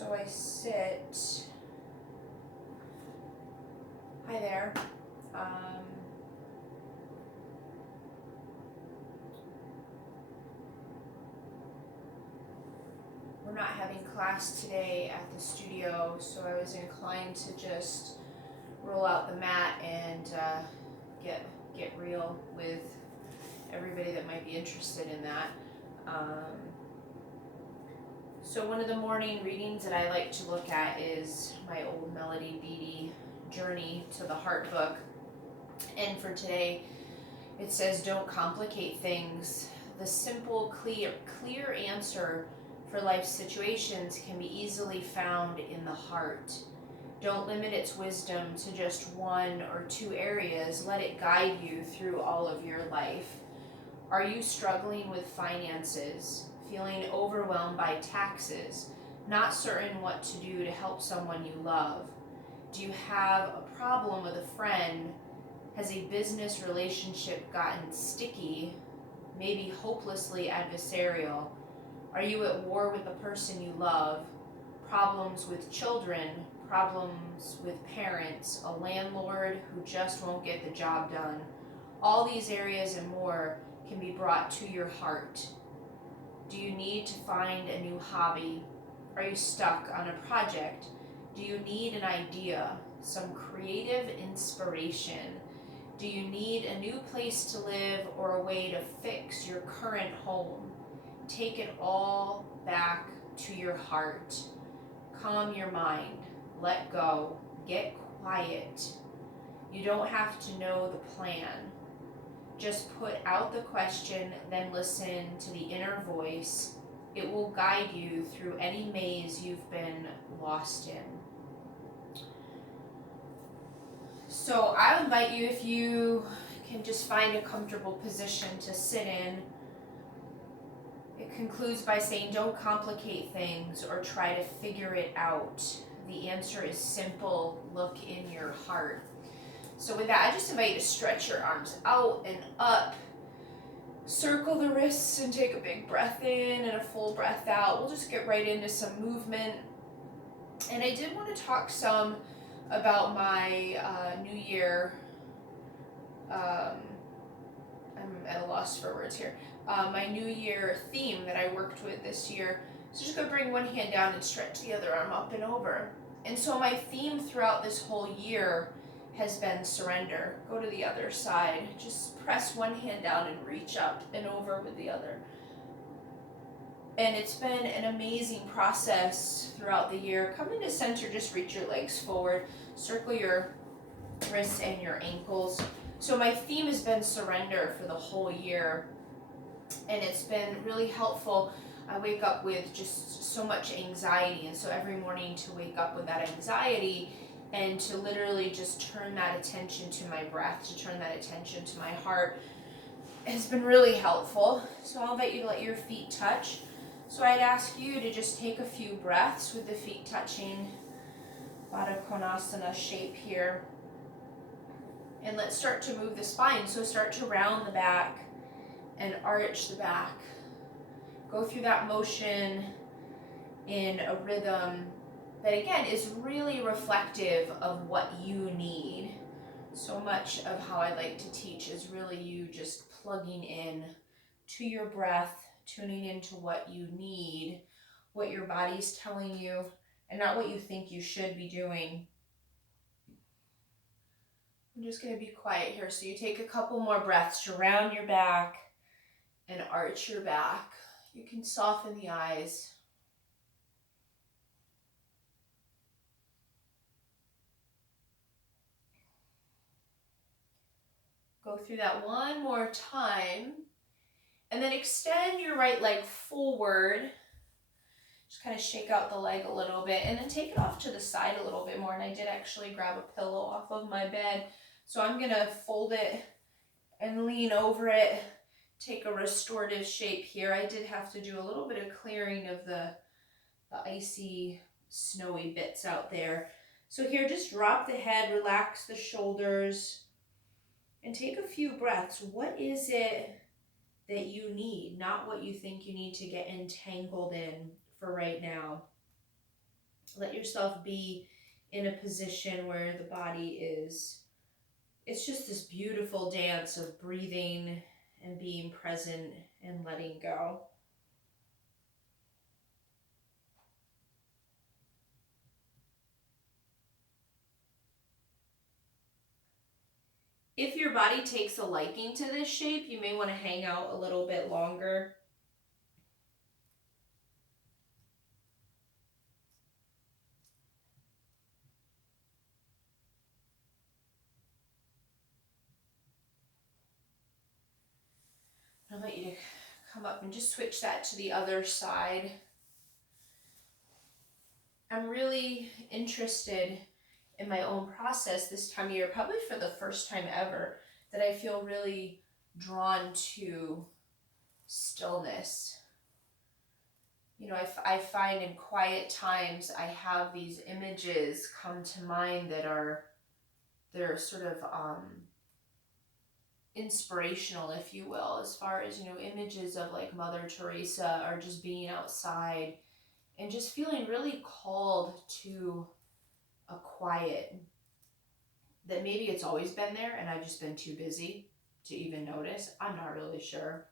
So I sit. Hi there. We're not having class today at the studio, so I was inclined to just roll out the mat and get real with everybody that might be interested in that. So one of the morning readings that I like to look at is my old Melody Beattie Journey to the Heart book. And for today, it says, don't complicate things. The simple, clear answer for life's situations can be easily found in the heart. Don't limit its wisdom to just one or two areas. Let it guide you through all of your life. Are you struggling with finances? Feeling overwhelmed by taxes? Not certain what to do to help someone you love? Do you have a problem with a friend? Has a business relationship gotten sticky, maybe hopelessly adversarial? Are you at war with the person you love? Problems with children? Problems with parents? A landlord who just won't get the job done? All these areas and more can be brought to your heart. Do you need to find a new hobby? Are you stuck on a project? Do you need an idea, some creative inspiration? Do you need a new place to live or a way to fix your current home? Take it all back to your heart. Calm your mind. Let go. Get quiet. You don't have to know the plan. Just put out the question, then listen to the inner voice. It will guide you through any maze you've been lost in. So I'll invite you, if you can just find a comfortable position to sit in. It concludes by saying, don't complicate things or try to figure it out. The answer is simple. Look in your heart. So with that, I just invite you to stretch your arms out and up. Circle the wrists and take a big breath in and a full breath out. We'll just get right into some movement. And I did want to talk some about my New Year. I'm at a loss for words here. My New Year theme that I worked with this year. So just go bring one hand down and stretch the other arm up and over. And so my theme throughout this whole year has been surrender. Go to the other side. Just press one hand down and reach up and over with the other. And it's been an amazing process throughout the year. Come into center, just reach your legs forward. Circle your wrists and your ankles. So my theme has been surrender for the whole year. And it's been really helpful. I wake up with just so much anxiety. And so every morning to wake up with that anxiety and to literally just turn that attention to my breath, to turn that attention to my heart, has been really helpful. So I'll invite you to let your feet touch. So I'd ask you to just take a few breaths with the feet touching, Baddha Konasana shape here. And let's start to move the spine. So start to round the back and arch the back. Go through that motion in a rhythm that, again, is really reflective of what you need. So much of how I like to teach is really you just plugging in to your breath, tuning into what you need, what your body's telling you, and not what you think you should be doing. I'm just going to be quiet here. So you take a couple more breaths to round your back and arch your back. You can soften the eyes. Go through that one more time. And then extend your right leg forward. Just kind of shake out the leg a little bit. And then take it off to the side a little bit more. And I did actually grab a pillow off of my bed. So I'm going to fold it and lean over it. Take a restorative shape here. I did have to do a little bit of clearing of the icy, snowy bits out there. So here, just drop the head, relax the shoulders, and take a few breaths. What is it that you need, not what you think you need to get entangled in for right now? Let yourself be in a position where the body is, it's just this beautiful dance of breathing and being present and letting go. If your body takes a liking to this shape, you may want to hang out a little bit longer. I'll invite you to come up and just switch that to the other side. I'm really interested in my own process this time of year, probably for the first time ever, that I feel really drawn to stillness. You know, I find in quiet times I have these images come to mind that they're sort of inspirational, if you will, as far as, you know, images of like Mother Teresa or just being outside and just feeling really called to a quiet that maybe it's always been there and I've just been too busy to even notice. I'm not really sure.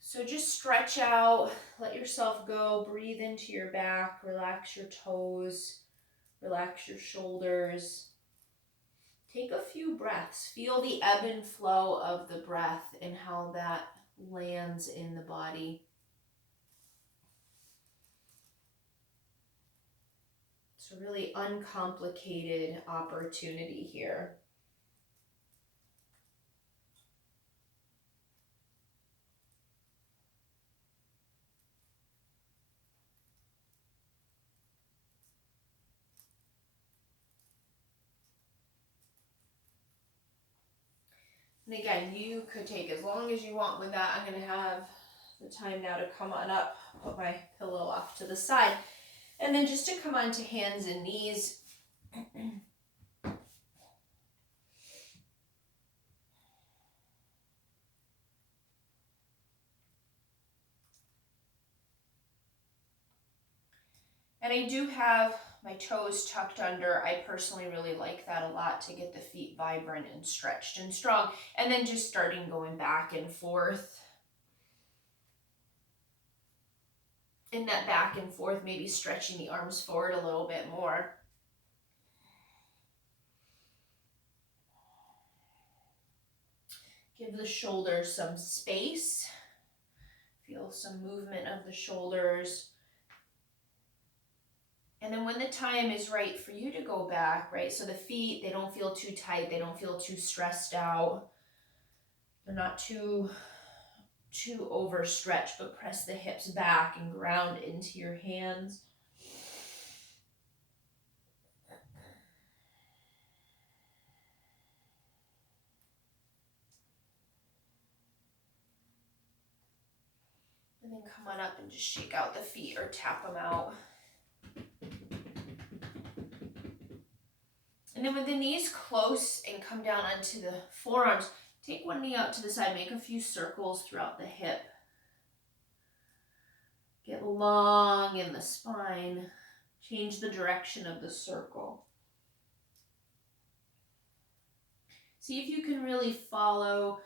So just stretch out, let yourself go, breathe into your back, relax your toes, relax your shoulders. Take a few breaths. Feel the ebb and flow of the breath and how that lands in the body. It's a really uncomplicated opportunity here. And again, you could take as long as you want with that. I'm going to have the time now to come on up, put my pillow off to the side, and then just to come onto hands and knees. And I do have my toes tucked under. I personally really like that a lot to get the feet vibrant and stretched and strong. And then just starting going back and forth. In that back and forth, maybe stretching the arms forward a little bit more. Give the shoulders some space. Feel some movement of the shoulders. And then when the time is right for you to go back, right? So the feet, they don't feel too tight. They don't feel too stressed out. They're not too overstretched, but press the hips back and ground into your hands. And then come on up and just shake out the feet or tap them out. And then with the knees close and come down onto the forearms, take one knee out to the side, make a few circles throughout the hip. Get long in the spine. Change the direction of the circle. See if you can really follow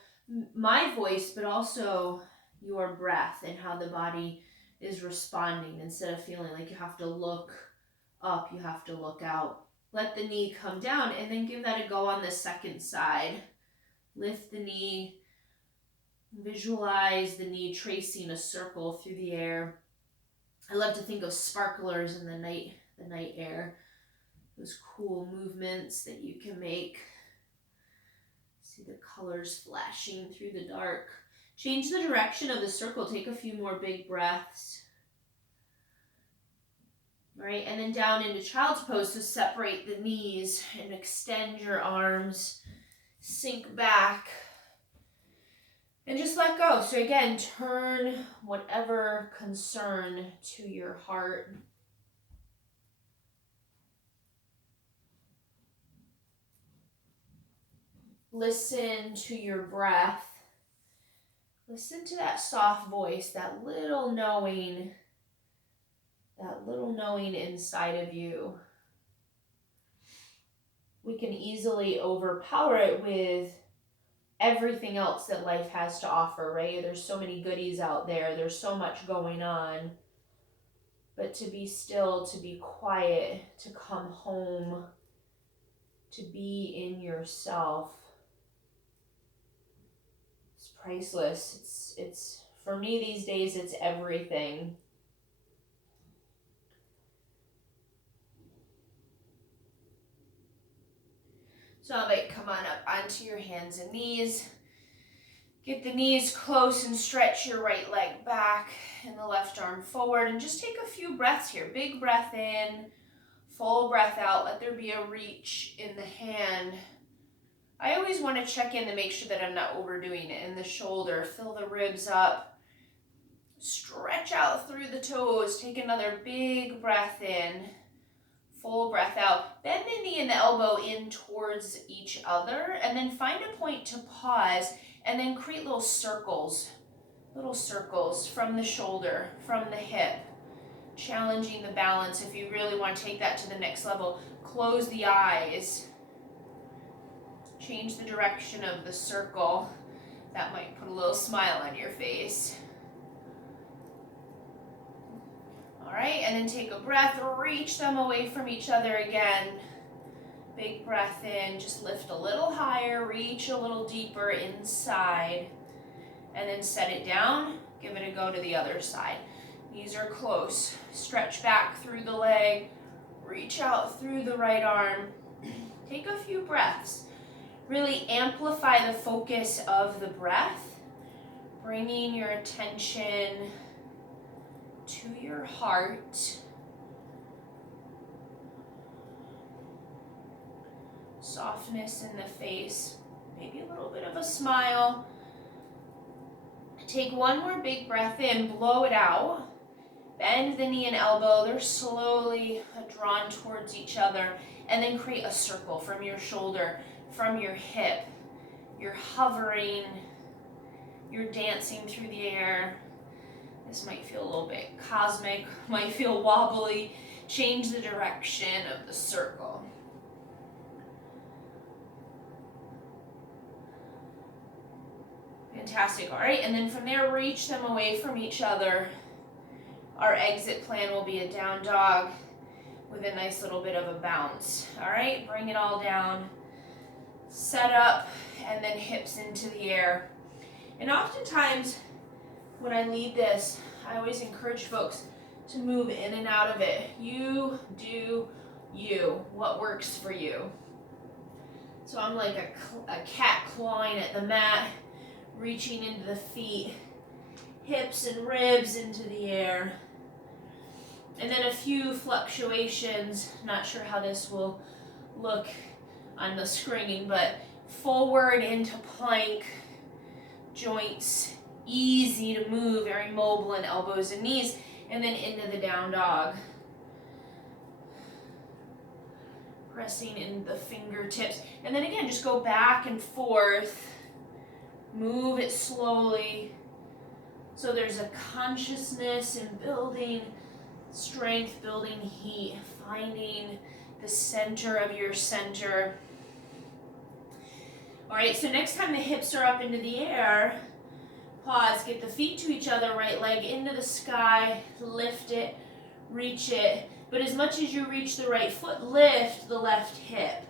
my voice, but also your breath and how the body is responding. Instead of feeling like you have to look up, you have to look out. Let the knee come down and then give that a go on the second side. Lift the knee. Visualize the knee tracing a circle through the air. I love to think of sparklers in the night air. Those cool movements that you can make. See the colors flashing through the dark. Change the direction of the circle. Take a few more big breaths. All right, and then down into child's pose. So separate the knees and extend your arms. Sink back. And just let go. So again, turn whatever concern to your heart. Listen to your breath. Listen to that soft voice, that little knowing that little knowing inside of you. We can easily overpower it with everything else that life has to offer, right? There's so many goodies out there. There's so much going on. But to be still, to be quiet, to come home, to be in yourself, it's priceless. It's for me these days, it's everything. So now like come on up onto your hands and knees. Get the knees close and stretch your right leg back and the left arm forward. And just take a few breaths here. Big breath in, full breath out. Let there be a reach in the hand. I always want to check in to make sure that I'm not overdoing it. In the shoulder, fill the ribs up. Stretch out through the toes. Take another big breath in. Full breath out. Bend the knee and the elbow in towards each other, and then find a point to pause, and then create little circles from the shoulder, from the hip, challenging the balance. If you really want to take that to the next level, close the eyes, change the direction of the circle. That might put a little smile on your face. All right, and then take a breath, reach them away from each other again. Big breath in, just lift a little higher, reach a little deeper inside, and then set it down, give it a go to the other side. Knees are close, stretch back through the leg, reach out through the right arm. Take a few breaths. Really amplify the focus of the breath, bringing your attention to your heart. Softness in the face, maybe a little bit of a smile. Take one more big breath in, blow it out. Bend the knee and elbow, they're slowly drawn towards each other, and then create a circle from your shoulder, from your hip. You're hovering, you're dancing through the air. This might feel a little bit cosmic, might feel wobbly. Change the direction of the circle. Fantastic. All right, and then from there, reach them away from each other. Our exit plan will be a down dog with a nice little bit of a bounce. All right, bring it all down. Set up, and then hips into the air. And oftentimes, when I lead this, I always encourage folks to move in and out of it. You do you, what works for you. So I'm like a cat clawing at the mat, reaching into the feet, hips and ribs into the air. And then a few fluctuations, not sure how this will look on the screen, but forward into plank, joints easy to move, very mobile in elbows and knees, and then into the down dog. Pressing in the fingertips, and then again, just go back and forth, move it slowly. So there's a consciousness in building strength, building heat, finding the center of your center. All right, so next time the hips are up into the air, pause, get the feet to each other, right leg into the sky, lift it, reach it. But as much as you reach the right foot, lift the left hip.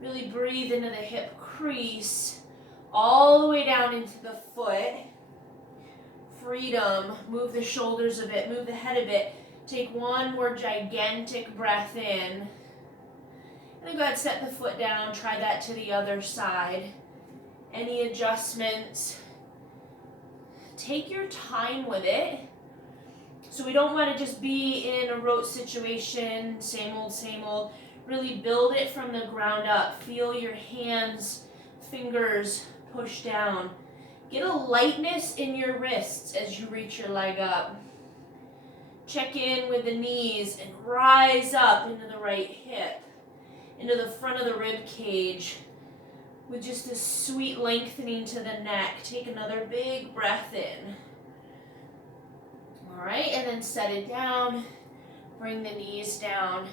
Really breathe into the hip crease, all the way down into the foot. Freedom, move the shoulders a bit, move the head a bit. Take one more gigantic breath in. And then go ahead, set the foot down, try that to the other side. Any adjustments? Take your time with it. So we don't want to just be in a rote situation, same old. Really build it from the ground up. Feel your hands, fingers push down. Get a lightness in your wrists as you reach your leg up. Check in with the knees and rise up into the right hip, into the front of the rib cage with just a sweet lengthening to the neck. Take another big breath in. All right, and then set it down. Bring the knees down.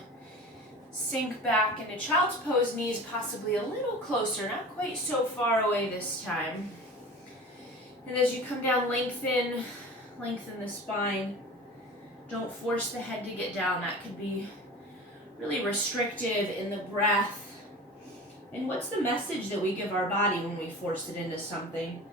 Sink back into child's pose, knees possibly a little closer, not quite so far away this time. And as you come down, lengthen the spine. Don't force the head to get down. That could be really restrictive in the breath. And what's the message that we give our body when we force it into something?